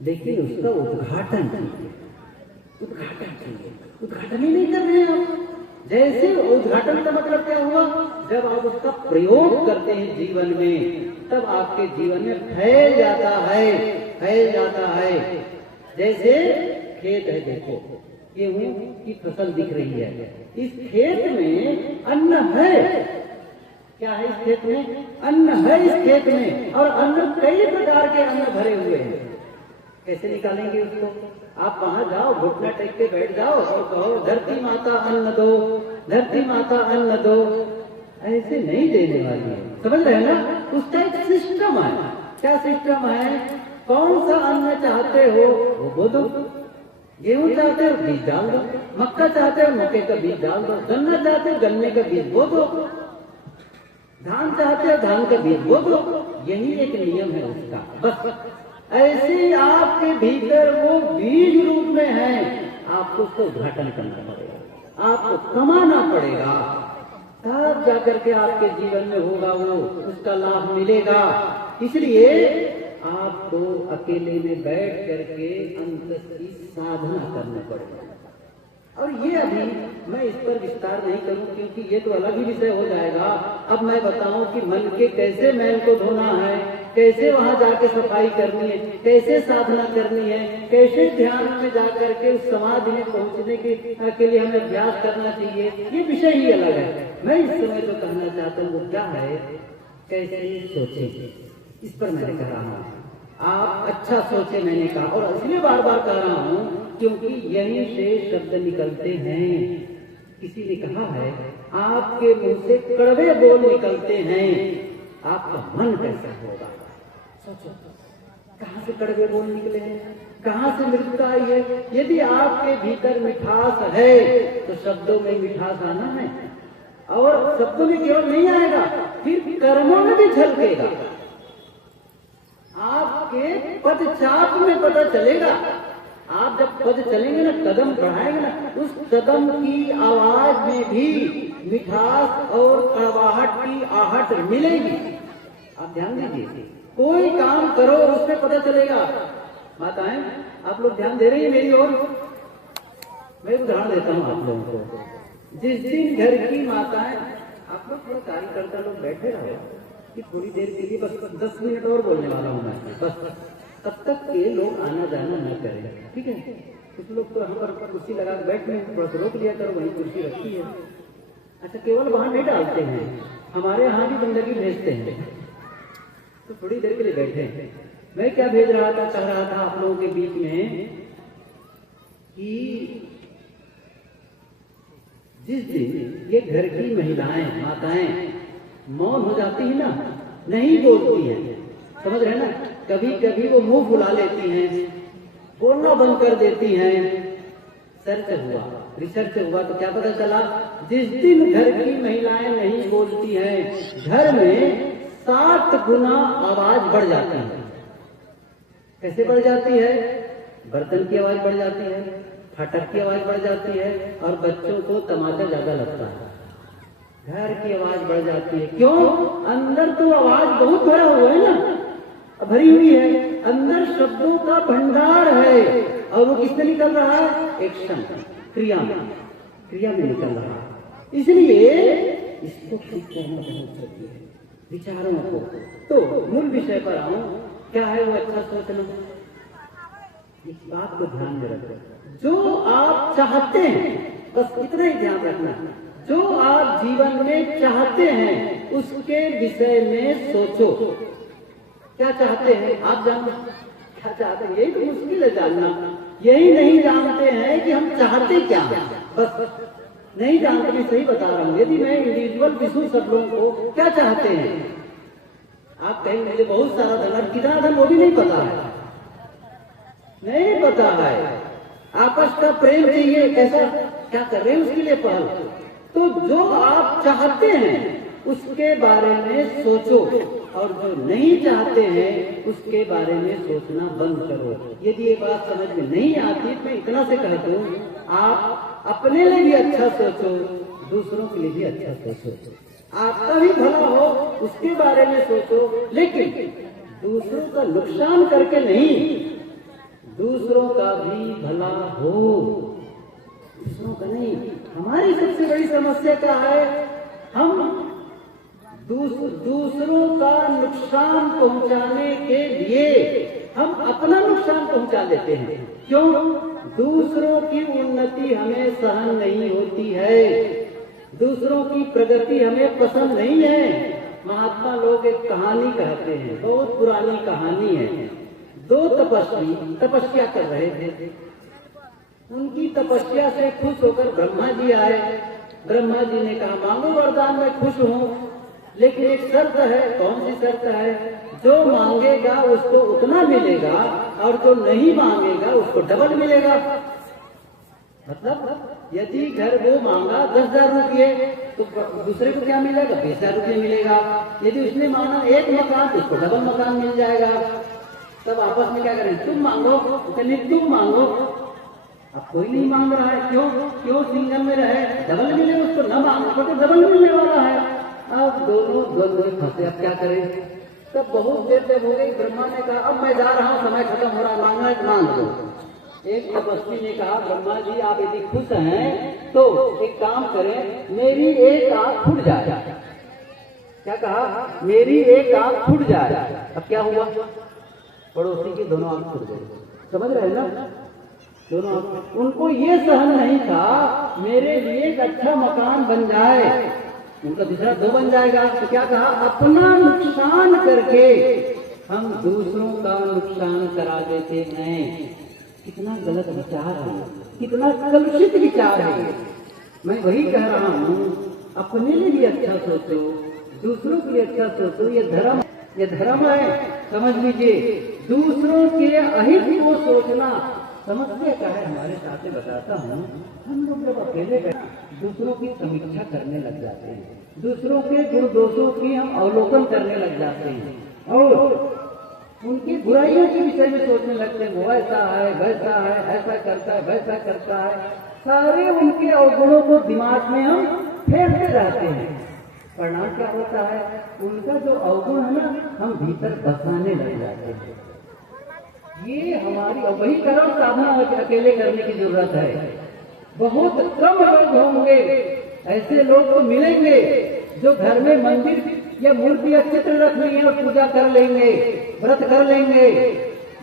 लेकिन उसका उद्घाटन चाहिए, उद्घाटन चाहिए। उद्घाटन ही नहीं कर रहे हैं आप। जैसे उद्घाटन का मतलब क्या हुआ? जब आप उसका प्रयोग करते हैं जीवन में, तब आपके जीवन में फैल जाता है, फैल जाता है। जैसे खेत है, देखो गेहूं की फसल दिख रही है, इस खेत में अन्न है। क्या है इस खेत में? अन्न है इस खेत में, और अन्न कई प्रकार के अन्न भरे हुए हैं। कैसे निकालेंगे उसको? आप वहां जाओ, घुटना टेक के बैठ जाओ और कहो धरती माता अन्न दो, धरती माता अन्न दो। ऐसे नहीं देने वाली है, समझ रहे हैं ना? उसका एक सिस्टम है। क्या सिस्टम है? कौन सा अन्न चाहते हो वो बोलो। गेहूं चाहते हो बीज डाल दो, मक्का चाहते हो मक्के का बीज डाल दो, गन्ना चाहते हो गन्ने का बीज बो दो, धान चाहते हो धान का बीज बो दो। यही एक नियम है उसका, बस। ऐसे आपके भीतर वो बीज रूप में है, आपको उसका उद्घाटन करना पड़ेगा, आपको कमाना पड़ेगा, तब जाकर के आपके जीवन में होगा वो, उसका लाभ मिलेगा। इसलिए आपको अकेले में बैठ करके अंत की साधना करना पड़ेगा। और ये अभी मैं इस पर विस्तार नहीं करूं, क्योंकि ये तो अलग ही विषय हो जाएगा। अब मैं बताऊं कि मन के कैसे मैल को धोना है, कैसे वहां जाके सफाई करनी है, कैसे साधना करनी है, कैसे ध्यान में जाकर के उस समाधि में पहुंचने के लिए हमें अभ्यास करना चाहिए, ये विषय ही अलग है। मैं इस समय तो कहना चाहता हूँ वो क्या है, कैसे सोचे, इस पर मैंने कह रहा हूँ। आप अच्छा सोचे, मैंने कहा, और इसलिए बार बार कह रहा हूँ क्योंकि यहीं से शब्द निकलते हैं। किसी ने कहा है आपके मुंह से कड़वे बोल निकलते हैं, आपका मन कैसा होगा? सोचो, कहाँ से कड़वे बोल निकले हैं, कहाँ से मृत्यु आई है? यदि आपके भीतर मिठास है तो शब्दों में मिठास आना है, और शब्दों में केवल नहीं आएगा, फिर कर्मों में भी झलकेगा। आपके पदचाप में पता चलेगा। आप जब पद चलेंगे ना, कदम बढ़ाएंगे ना, उस कदम की आवाज में भी मिठास और कड़वाहट की आहट मिलेगी। आप ध्यान दीजिए, कोई काम करो उसमें पता चलेगा। माताएं, आप लोग ध्यान दे रही है मेरी ओर? मैं उदाहरण देता हूँ आप लोगों को। जिस दिन घर की माताएं, आप लोग थोड़ा कार्यकर्ता लोग बैठे रहो कि थोड़ी देर के लिए, बस 10 मिनट और बोलने वाला हूँ मैं, बस तब तक के लोग आना जाना न करें, ठीक है? कुछ लोग तो हम पर कुर्सी लगा के बैठ में थोड़ा सा रोक लिया करो, वही कुर्सी रखी है। अच्छा, केवल वहां नहीं डालते हैं, हमारे यहाँ भी बंदगी भेजते हैं, तो थोड़ी देर के लिए बैठे हैं। मैं क्या भेज रहा था, कह रहा था आप लोगों के बीच में कि जिस दिन ये घर की महिलाएं, माताएं मौन हो जाती है ना, नहीं बोलती है, समझ रहे ना? कभी कभी वो मुंह फुला लेती हैं, बोलना बंद कर देती हैं। रिसर्च हुआ तो क्या पता चला, जिस दिन घर की महिलाएं नहीं बोलती हैं, घर में 7 गुना आवाज बढ़ जाती है। कैसे बढ़ जाती है? बर्तन की आवाज बढ़ जाती है, फटक की आवाज बढ़ जाती है, और बच्चों को तमाचा ज्यादा लगता है। घर की आवाज बढ़ जाती है। क्यों? अंदर तो आवाज बहुत भरा हुआ है ना, भरी हुई है, अंदर शब्दों का भंडार है, और वो किससे निकल रहा है? एक्शन, क्रिया में निकल रहा है। इसलिए इसको ठीक करना बहुत जरूरी है, विचारों को। तो मूल विषय पर आऊं, क्या है वो अच्छा सोचना। इस बात को ध्यान में रखो, जो आप चाहते हैं, बस इतना ही ध्यान रखना, जो आप जीवन में चाहते हैं उसके विषय में सोचो। क्या चाहते हैं आप? जानो क्या चाहते हैं, यही तो मुश्किल है जानना। यही नहीं जानते हैं कि हम चाहते क्या हैं। बस नहीं जानते, मैं सही बता रहा हूँ। यदि मैं इंडिविजुअल पूछूं सब लोगों को क्या चाहते हैं, आप कहेंगे मुझे बहुत सारा धन, कितना धन वो भी नहीं पता है, नहीं पता है। आपस का प्रेम चाहिए, कैसा क्या कर रहे हैं उसके लिए पहल। तो जो आप चाहते हैं उसके बारे में सोचो, और जो नहीं चाहते हैं उसके बारे में सोचना बंद करो। यदि ये बात समझ में नहीं आती तो इतना से कह दूं, आप अपने लिए भी अच्छा सोचो, दूसरों के लिए भी अच्छा सोचो, आपका भी भला हो उसके बारे में सोचो, लेकिन दूसरों का नुकसान करके नहीं, दूसरों का भी भला हो, दूसरों का नहीं। हमारी सबसे बड़ी समस्या क्या है, हम दूसरों का नुकसान पहुंचाने के लिए हम अपना नुकसान पहुंचा लेते हैं। क्यों? दूसरों की उन्नति हमें सहन नहीं होती है, दूसरों की प्रगति हमें पसंद नहीं है। महात्मा लोग एक कहानी कहते हैं, बहुत पुरानी कहानी है। दो तपस्वी तपस्या कर रहे थे, उनकी तपस्या से खुश होकर ब्रह्मा जी आए। ब्रह्मा जी ने कहा मांगो वरदान, मैं खुश हूँ, लेकिन एक शर्त है। कौन सी शर्त है? जो मांगेगा उसको उतना मिलेगा, और जो नहीं मांगेगा उसको डबल मिलेगा। मतलब यदि घर वो मांगा 10,000 रुपये, तो दूसरे को क्या मिलेगा? 20,000 रुपये मिलेगा। यदि उसने मांगा एक मकान, तो उसको डबल मकान मिल जाएगा। तब आपस में क्या करें? तुम मांगो, चलिए तुम मांगो। अब कोई नहीं मांग रहा है, क्यों सिंगल में रहे, डबल मिले उसको, न मांगो तो डबल मिलने वाला है। अब दोनों द्वंद्व में फंसे, अब क्या करें? तब बहुत देर तक हो गई। ब्रह्मा ने कहा अब मैं जा रहा हूँ, समय खत्म हो रहा है, मांगना है मांग लो। एक तपस्वी ने कहा ब्रह्मा जी आप यदि खुश हैं तो एक काम करें, मेरी एक आंख फूट जाए। क्या कहा? मेरी एक आंख फूट जाए। अब क्या हुआ? पड़ोसी की दोनों आंख फूट गई। समझ रहे हैं ना? दोनों आंख। उनको ये सहन नहीं था मेरे लिए एक अच्छा मकान बन जाए, उनका दूसरा दो बन जाएगा। तो क्या कहा? अपना नुकसान करके हम दूसरों का नुकसान करा देते हैं। कितना गलत विचार है, कितना कलुषित विचार है। मैं वही कह रहा हूँ, अपने लिए भी अच्छा सोचो, दूसरों के लिए अच्छा सोचो। ये धर्म है, समझ लीजिए। दूसरों के अहित को सोचना समस्या क्या है हमारे साथ में बताता हूँ। हम लोग जब अकेले दूसरों की समीक्षा करने लग जाते हैं, दूसरों के गुण दोषों की हम अवलोकन करने लग जाते हैं, और उनकी बुराइयों के विषय में सोचने लगते हैं। वो ऐसा है, वैसा है, ऐसा करता है, वैसा करता है। सारे उनके अवगुणों को दिमाग में हम फेंकते रहते हैं। परिणाम क्या होता है? उनका जो अवगुण है ना, हम भीतर बसाने लग जाते हैं। ये हमारी वही कर्म साधना अकेले करने की जरूरत है। बहुत कम लोग होंगे, ऐसे लोग तो मिलेंगे जो घर में मंदिर या मूर्ति या चित्र रख लेंगे और पूजा कर लेंगे, व्रत कर लेंगे।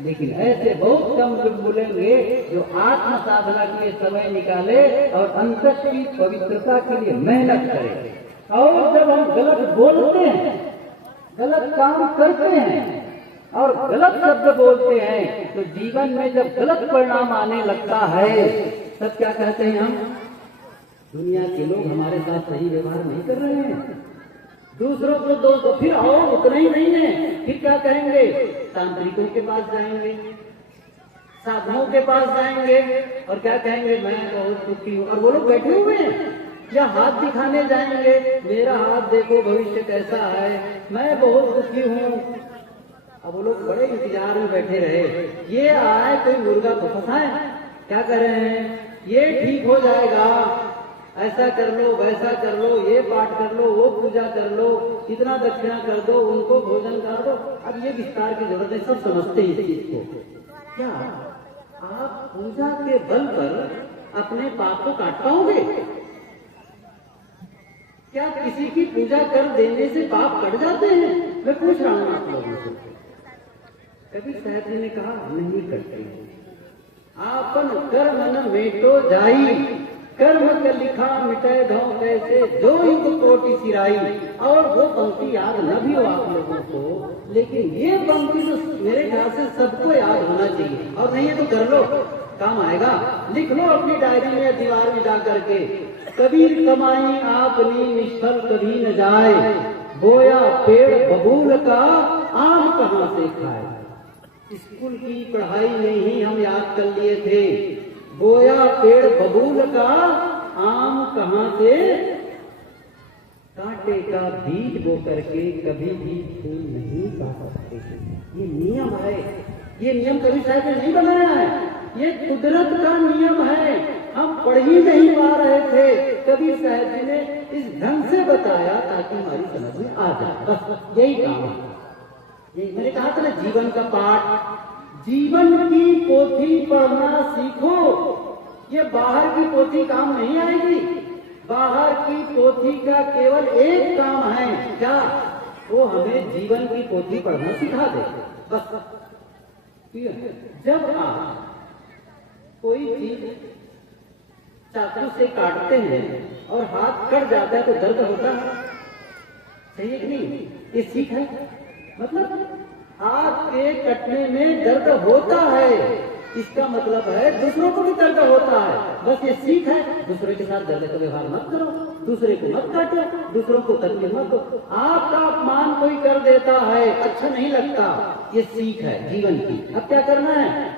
लेकिन ऐसे बहुत कम लोग मिलेंगे जो आत्म साधना के लिए समय निकाले और अंतर की पवित्रता के लिए मेहनत करें। और जब हम गलत बोलते हैं, गलत काम करते हैं और गलत शब्द बोलते हैं, तो जीवन में जब गलत परिणाम आने लगता है, तब क्या कहते हैं हम? दुनिया के लोग हमारे साथ सही व्यवहार नहीं कर रहे हैं, दूसरों को दोष। फिर और उतना ही नहीं है, फिर क्या कहेंगे? तांत्रिकों के पास जाएंगे, साधुओं के पास जाएंगे, और क्या कहेंगे? मैं बहुत दुखी हूँ। और वो लोग बैठे हुए हैं, या हाथ दिखाने जाएंगे, मेरा हाथ देखो, भविष्य कैसा है, मैं बहुत दुखी हूँ। अब वो लोग बड़े इंतजार में बैठे रहे, ये आए कोई मुर्गा को फंसाए। क्या कर रहे हैं? ये ठीक हो जाएगा, ऐसा कर लो, वैसा कर लो, ये पाठ कर लो, वो पूजा कर लो, इतना दक्षिणा कर दो, उनको भोजन कर दो। अब ये विस्तार की जरूरत है, सब समझते हैं इस चीज को। क्या आप पूजा के बल पर अपने पाप को काट पाओगे? क्या किसी की पूजा कर देने से पाप कट जाते हैं? मैं पूछ रहा हूं आप लोगों से। कभी साहब जी ने कहा नहीं करते। आपन कर्म न मेटो जाई, कर्म के लिखा मिटे धो कैसे, जो युग कोटि सिराई। और वो पंक्ति याद न भी हो आप लोगों को, लेकिन ये पंक्ति तो मेरे ख्याल से सबको याद होना चाहिए। और नहीं है तो कर लो, काम आएगा। लिख लो अपनी डायरी में, दीवार में जा करके, कबीर कमाई आपनी निष्फल कभी न जाए, बोया पेड़ बबूल का आम कहाँ से खाए। स्कूल की पढ़ाई में ही हम याद कर लिए थे, बोया पेड़ बबूल का आम कहाँ से, कांटे का बीज बो करके कभी भी फूल नहीं पा सकते। ये नियम है, ये नियम कभी साहब ने नहीं बनाया है, ये कुदरत का नियम है। हम पढ़ ही नहीं पा रहे थे, कबीर साहब जी ने इस ढंग से बताया ताकि हमारी समझ में आ जाए। बस यही काम है। यही मैंने कहा था ना, जीवन का पाठ, जीवन की पोथी पढ़ना सीखो। ये बाहर की पोथी काम नहीं आएगी। बाहर की पोथी का केवल एक काम है, क्या? वो हमें जीवन की पोथी पढ़ना सिखा दे, बस। जब आप कोई चीज चाकू से काटते हैं और हाथ कट जाता है तो दर्द होता है, सही है कि नहीं? ये सीख है, मतलब हाथ के कटने में दर्द होता है, इसका मतलब है दूसरों को भी दर्द होता है। बस ये सीख है, दूसरे के साथ दर्द का व्यवहार मत करो, दूसरे को मत काटो, दूसरों को तकलीफ मत दो। आपका अपमान कोई कर देता है, अच्छा नहीं लगता, ये सीख है जीवन की। अब क्या करना है?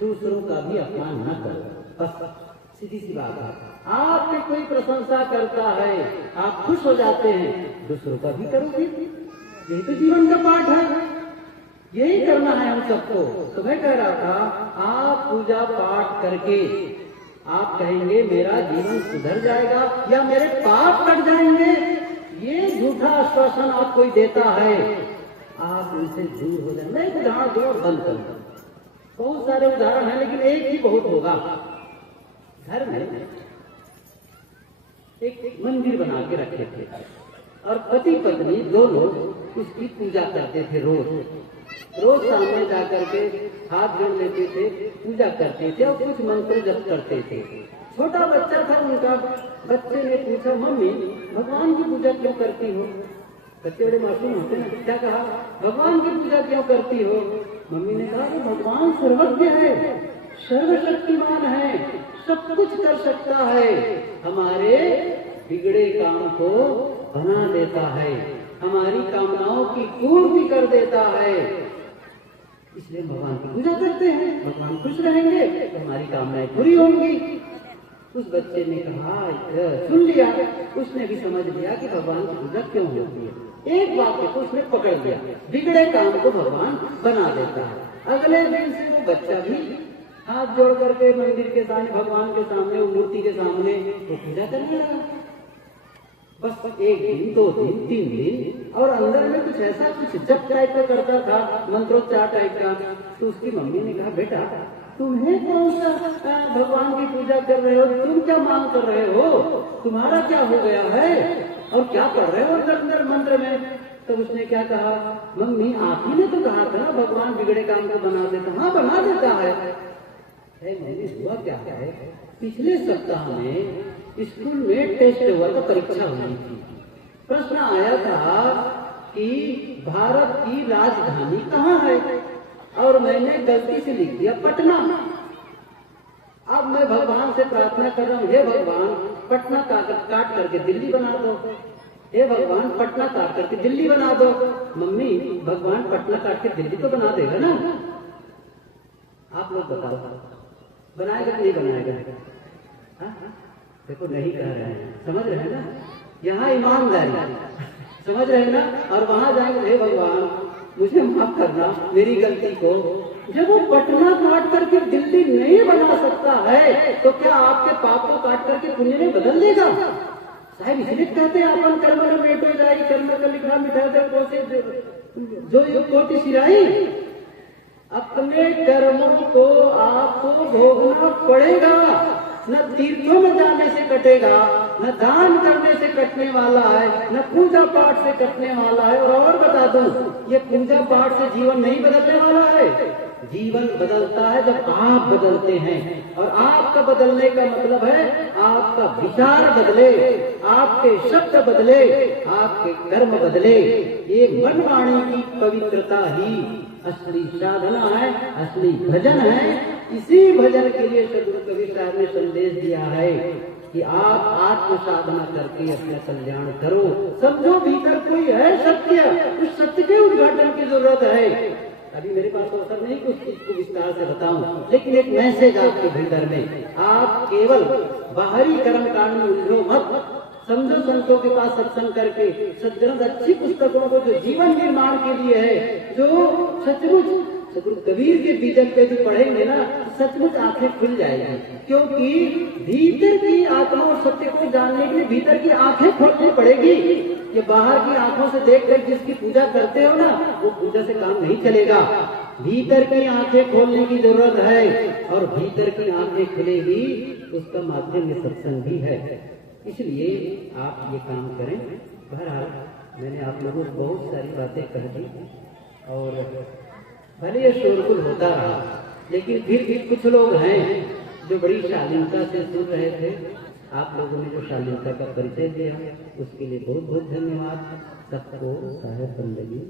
दूसरों का भी अपमान न करो, बस सीधी सी बात है। आपकी कोई प्रशंसा करता है, आप खुश हो जाते हैं, दूसरों का भी करोगे। यही तो जीवन का पाठ है, यही करना है हम सबको। तो मैं कह रहा था, आप पूजा पाठ करके आप कहेंगे मेरा जीवन सुधर जाएगा या मेरे पाप कट जाएंगे, ये झूठा आश्वासन आप कोई देता है, आप उनसे दूर हो जाए। मैं एक उदाहरण दूं और बंद करूं। बहुत सारे उदाहरण हैं लेकिन एक ही बहुत होगा। घर में एक मंदिर बना के रखे थे और पति पत्नी दोनों उसकी पूजा करते थे। रोज सामने जाकर के हाथ जोड़ लेते थे, पूजा करते थे और कुछ मंत्र जप करते थे। छोटा बच्चा था उनका, बच्चे ने पूछा, मम्मी भगवान की पूजा क्यों करती हो? बच्चे बड़े मासूम होते हैं, क्या कहा? भगवान की पूजा क्यों करती हो? मम्मी ने कहा कि भगवान सर्वज्ञ है, सर्वशक्तिमान है, सब कुछ कर सकता है, हमारे बिगड़े काम को बना देता है, हमारी कामनाओं की पूर्ति कर देता है, इसलिए भगवान की पूजा करते हैं, भगवान खुश रहेंगे तो हमारी कामनाएं पूरी होंगी। उस बच्चे ने कहा, सुन लिया, उसने भी समझ लिया कि भगवान की पूजा क्यों होती है। एक बात को उसने पकड़ लिया, बिगड़े काम को भगवान बना देता है। अगले दिन से वो बच्चा भी हाथ जोड़ करके मंदिर के सामने, भगवान के सामने, मूर्ति के सामने वो पूजा करने लगा। बस एक दिन, 2 दिन, 3 दिन, और अंदर में कुछ ऐसा कुछ जप टाइप का करता था, मंत्रोच्चार टाइप का। तो उसकी मम्मी ने कहा, बेटा तुम्हें कौन सा भगवान की पूजा कर रहे हो, तुम क्या मांग कर रहे हो, तुम्हारा क्या हो गया है और क्या कर रहे हो अंदर मंत्र में? तो उसने क्या कहा, मम्मी आप ही ने तो कहा था भगवान बिगड़े काम को बना देता। हाँ बना देता है। मैंने हुआ क्या है, पिछले सप्ताह में स्कूल में टेस्ट हुआ था, परीक्षा हुई थी। प्रश्न आया था कि भारत की राजधानी कहाँ है, और मैंने गलती से लिख दिया पटना। अब मैं भगवान से प्रार्थना कर रहा हूँ, हे भगवान पटना काट करके दिल्ली बना दो, हे भगवान पटना काट करके दिल्ली बना दो। मम्मी भगवान पटना काट के दिल्ली तो बना देगा ना? आप लोग बताओ, बनाएगा नहीं बनाएगा? देखो नहीं कह रहे हैं, समझ रहे हैं ना? यहाँ ईमानदारी, समझ रहे हैं ना? और वहां जाएंगे, हे भगवान मुझे माफ करना मेरी गलती को। जब वो पटना काट करके दिल्ली नहीं बना सकता है तो क्या आपके पाप को काट करके पुण्य में बदल देगा? साहब इसलिए कहते हैं अपन कर्म में मेट हो जाएगी, कर्म का लिखा मिठा दे जो ये कोटि सिराई। अपने कर्मों को आपको भोगना पड़ेगा, न तीर्थों में जाने से कटेगा, न दान करने से कटने वाला है, न पूजा पाठ से कटने वाला है। और बता दूं, ये पूजा पाठ से जीवन नहीं बदलने वाला है। जीवन बदलता है जब आप बदलते हैं, और आपका बदलने का मतलब है आपका विचार बदले, आपके शब्द बदले, आपके कर्म बदले। ये मन वाणी की पवित्रता ही असली साधना है, असली भजन है। इसी भजन के लिए सदगुरु कबीर साहब ने संदेश दिया है कि आप आत्म साधना करके अपना कल्याण करो। समझो भीतर कोई है सत्य, उस सत्य के उद्घाटन की जरूरत है। अभी मेरे पास अवसर नहीं कुछ चीज को विस्तार से बताऊं, लेकिन एक मैसेज आपके भीतर में, आप केवल बाहरी कर्म कांड में उलझो मत। समझो संतों के पास सत्संग करके, सज्जन अच्छी पुस्तकों को जो जीवन निर्माण के लिए है, जो सचमुच सतगुरु कबीर के बीजन पे भी पढ़ेंगे ना, सचमुच आंखें खुल जाएगी। क्योंकि भीतर की आत्मा और सत्य को जानने के लिए भीतर की आंखें खोलनी पड़ेगी। ये बाहर की आंखों से देखकर जिसकी पूजा करते हो ना, वो पूजा से काम नहीं चलेगा। भीतर की आंखें खोलने की जरूरत है, और भीतर की आंखें खुलेगी उसका माध्यम ये सत्संग भी है। इसलिए आप ये काम करें। बहरहाल मैंने आप लोगों को बहुत सारी बातें कह दी, और भले ये शोरगुल होता रहा, लेकिन फिर भी कुछ लोग हैं जो बड़ी शालीनता से सुन रहे थे। आप लोगों ने जो शालीनता का परिचय दिया, उसके लिए बहुत बहुत धन्यवाद। सबको साहेब बंदगी।